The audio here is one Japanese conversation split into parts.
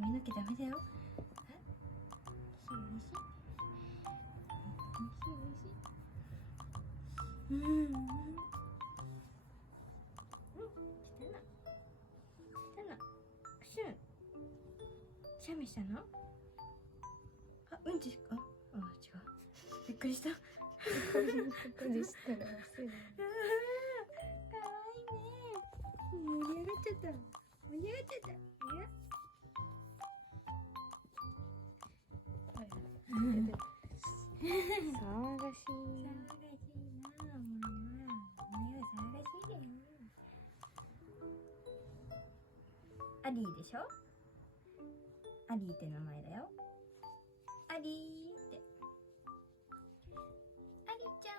髪の毛ダメだよ。おいしいおいしいおいしいおいしい。来たな来たな。シュンシャミしたの？あ、うんちか。あ、違う。びっくりした。ことでしたら忘れない。かわいいね。盛り上がっちゃった。盛り上がっちゃった。いや。騒がしい。騒がしいな。もうな。お前は騒がしいだよ。アリーでしょ？アリーって名前だよ。アリーって。アリーちゃ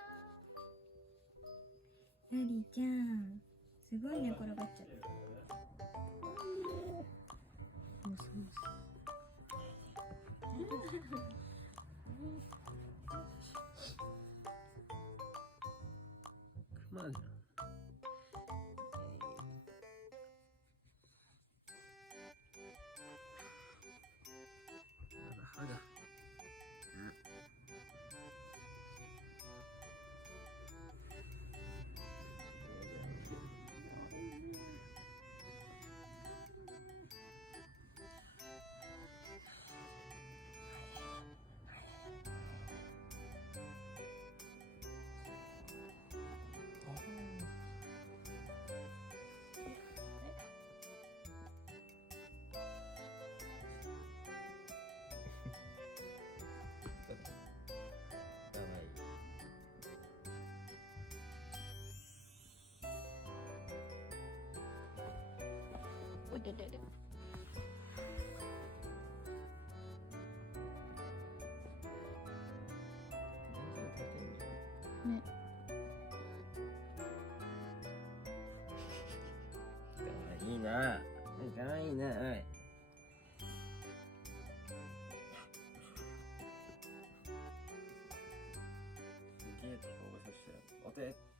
ん。アリーちゃん。すごい寝転がっちゃった。もしもし。クマじゃん。歯が。おいででで。ね。かわいいな。かわいいな。はい。すげえとこごそしてお手。